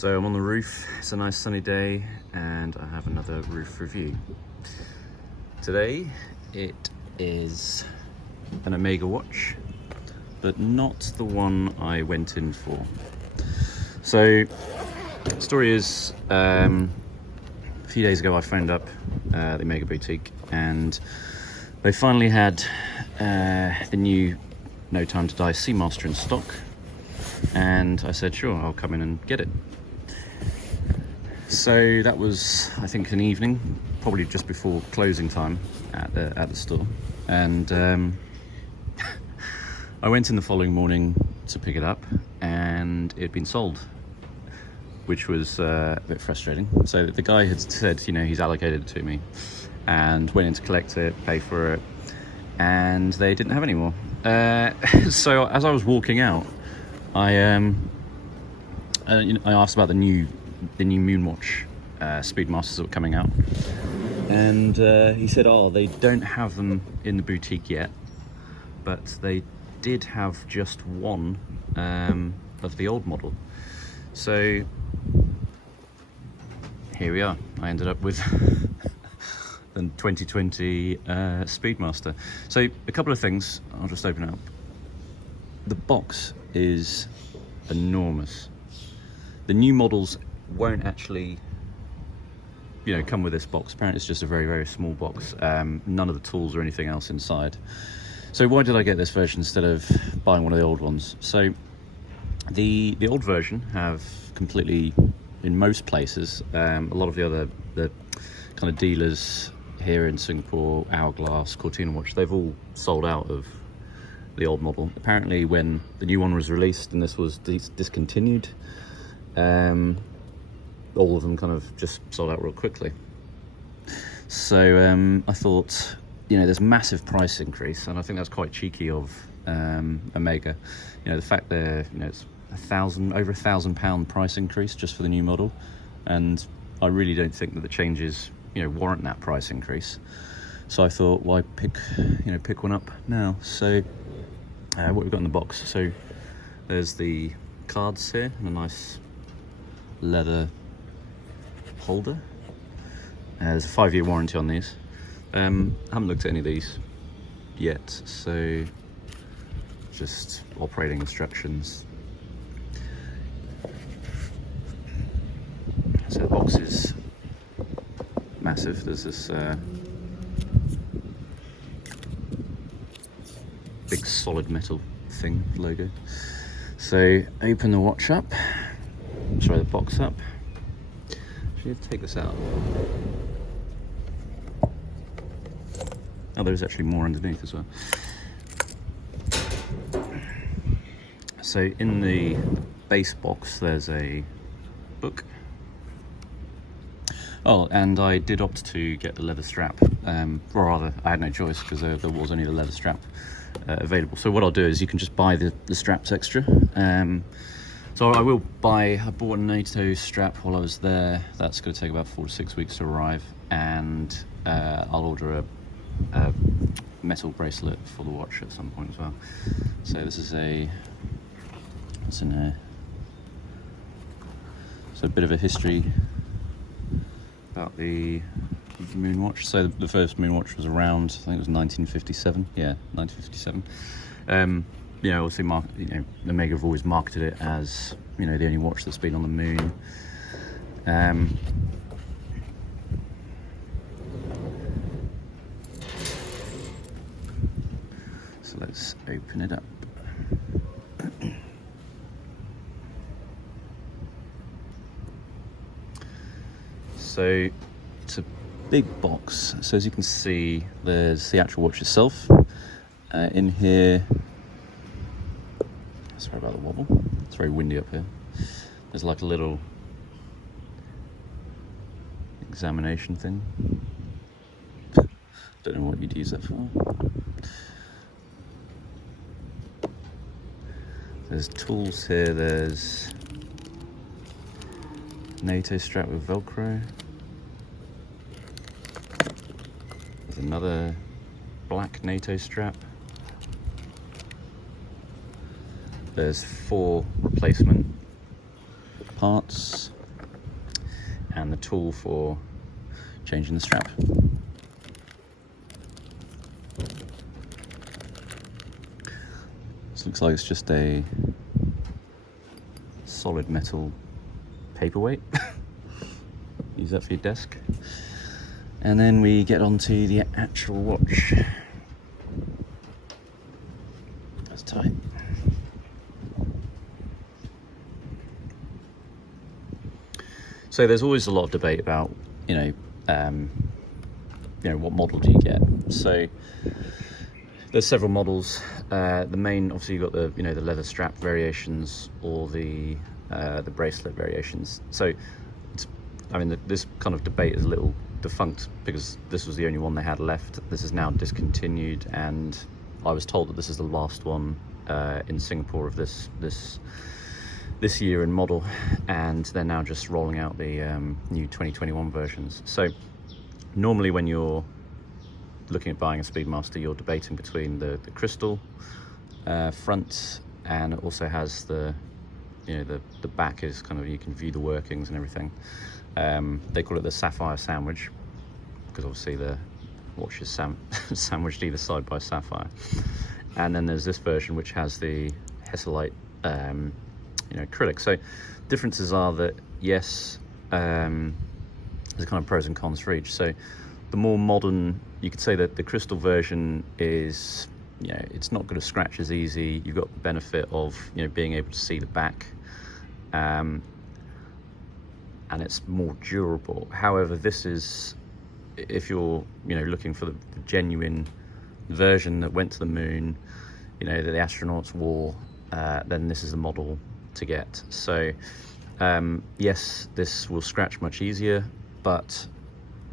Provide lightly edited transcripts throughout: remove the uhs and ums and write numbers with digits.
So I'm on the roof, it's a nice sunny day, and I have another roof review. Today it is an Omega watch, but not the one I went in for. So the story is, a few days ago I phoned up the Omega boutique, and they finally had the new No Time to Die Speedmaster in stock, and I said sure, I'll come in and get it. So that was, I think, an evening, probably just before closing time at the store, and I went in the following morning to pick it up, and it had been sold, which was a bit frustrating. So the guy had said, you know, he's allocated it to me, and went in to collect it, pay for it, and they didn't have any more. So as I was walking out, I asked about the new Moonwatch Speedmasters that were coming out, and he said, oh, they don't have them in the boutique yet, but they did have just one of the old model. So here we are. I ended up with the 2020 Speedmaster. So a couple of things, I'll just open it up. The box is enormous. The new models won't actually, you know, come with this box. Apparently it's just a very, very small box. None of the tools or anything else inside. So why did I get this version instead of buying one of the old ones? So the old version have completely, in most places, a lot of the kind of dealers here in Singapore, Hourglass, Cortina Watch, they've all sold out of the old model. Apparently when the new one was released and this was discontinued, all of them kind of just sold out real quickly. So I thought, you know, there's massive price increase, and I think that's quite cheeky of Omega. You know, the fact that, you know, it's over £1,000 price increase just for the new model, and I really don't think that the changes, you know, warrant that price increase. So I thought, why pick one up now? So what we've got in the box. So there's the cards here, and a nice leather holder. There's a 5-year warranty on these. I haven't looked at any of these yet, so just operating instructions. So the box is massive. There's this big solid metal thing, logo. So open the watch up, sorry, the box up. Actually, have to take this out. Oh, there's actually more underneath as well. So in the base box there's a book. Oh, and I did opt to get the leather strap, or rather I had no choice because there was only the leather strap available. So what I'll do is you can just buy the straps extra. So I bought a NATO strap while I was there. That's going to take about 4 to 6 weeks to arrive, and I'll order a metal bracelet for the watch at some point as well. So this is what's in here? So a bit of a history about the Moonwatch. So the first Moonwatch was around, I think it was 1957. Yeah, 1957. You know, obviously, Omega have always marketed it as, you know, the only watch that's been on the moon. So let's open it up. So it's a big box. So as you can see, there's the actual watch itself. In here, sorry about the wobble, it's very windy up here. There's like a little examination thing. Don't know what you'd use that for. There's tools here, there's NATO strap with Velcro. There's another black NATO strap. There's 4 replacement parts, and the tool for changing the strap. This looks like it's just a solid metal paperweight. Use that for your desk. And then we get onto the actual watch. That's tight. So there's always a lot of debate about, what model do you get? So there's several models. The main, obviously, you've got the leather strap variations or the bracelet variations. So this kind of debate is a little defunct because this was the only one they had left. This is now discontinued, and I was told that this is the last one in Singapore of this year in model, and they're now just rolling out the new 2021 versions. So normally when you're looking at buying a Speedmaster, you're debating between the crystal front, and it also has the back is kind of, you can view the workings and everything. They call it the sapphire sandwich because obviously the watch is sandwiched either side by sapphire. And then there's this version which has the Hesselite acrylic. So differences are that, yes, there's kind of pros and cons for each. So the more modern, you could say that the crystal version is, it's not going to scratch as easy. You've got the benefit of being able to see the back, and it's more durable. However, this is, if you're looking for the genuine version that went to the moon, that the astronauts wore, then this is the model to get. So yes, this will scratch much easier, but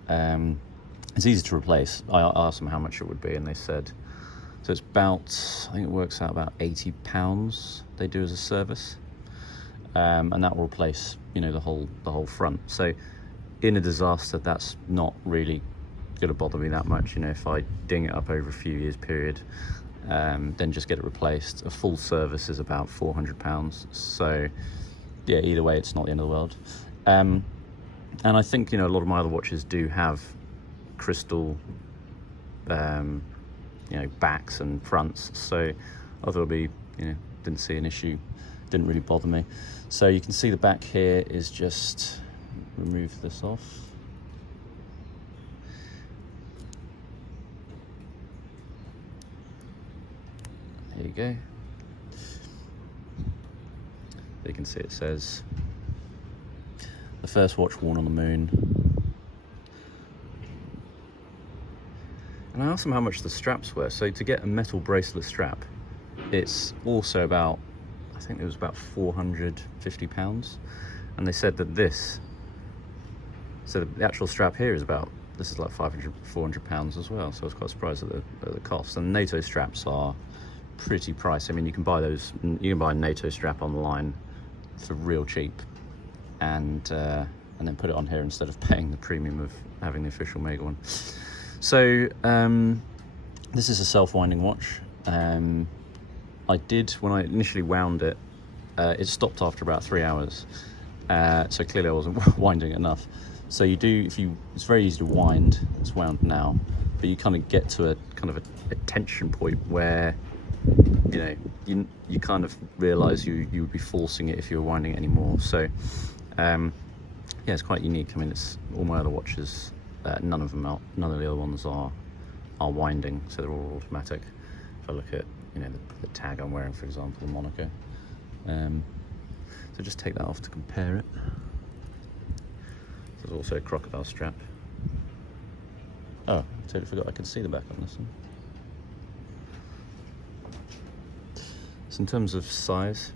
it's easy to replace. I asked them how much it would be, and they said, so it's about, I think it works out about £80 they do as a service, and that will replace the whole front. So in a disaster, that's not really going to bother me that much. If I ding it up over a few years period, then just get it replaced. A full service is about £400. So yeah, either way, it's not the end of the world. And I think a lot of my other watches do have crystal backs and fronts, so I thought it'd be, didn't see an issue, didn't really bother me. So you can see the back here is just, remove this off. There you go. You can see it says the first watch worn on the moon. And I asked them how much the straps were. So to get a metal bracelet strap, it's also about, I think it was about £450. And they said that so the actual strap here is about, this is like £400 as well. So I was quite surprised at the cost. And NATO straps are pretty pricey. I mean, you can buy those, you can buy a NATO strap online for real cheap, and then put it on here instead of paying the premium of having the official Mega one. So this is a self-winding watch. I did, when I initially wound it, it stopped after about 3 hours. So clearly I wasn't winding it enough. So it's very easy to wind. It's wound now, but you kind of get to a kind of a tension point where you kind of realise you would be forcing it if you were winding it anymore. So yeah, it's quite unique. I mean, it's all my other watches. None of the other ones are winding, so they're all automatic. If I look at the tag I'm wearing, for example, the Monaco. So just take that off to compare it. There's also a crocodile strap. Oh, I totally forgot I can see the back on this one. So in terms of size,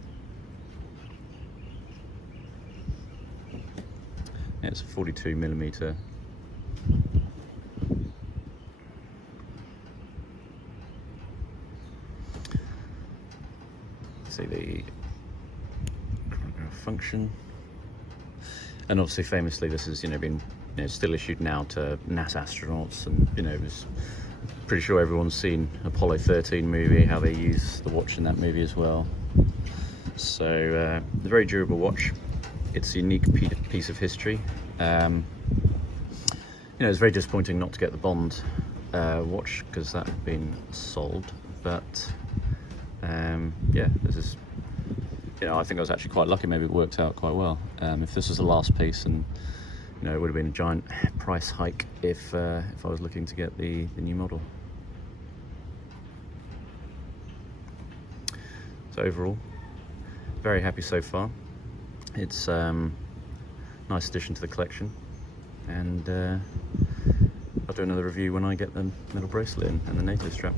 yeah, it's a 42mm. See the chronograph function, and obviously famously this has been still issued now to NASA astronauts, and it was pretty sure everyone's seen Apollo 13 movie, how they use the watch in that movie as well. So a very durable watch. it's a unique piece of history. You know, it's very disappointing not to get the Bond watch, because that had been sold, but yeah, this is, you know, I think I was actually quite lucky. Maybe it worked out quite well. If this was the last piece, and you know, it would have been a giant price hike if I was looking to get the new model. So overall, very happy so far. It's nice addition to the collection, and I'll do another review when I get the metal bracelet in and the NATO strap.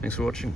Thanks for watching.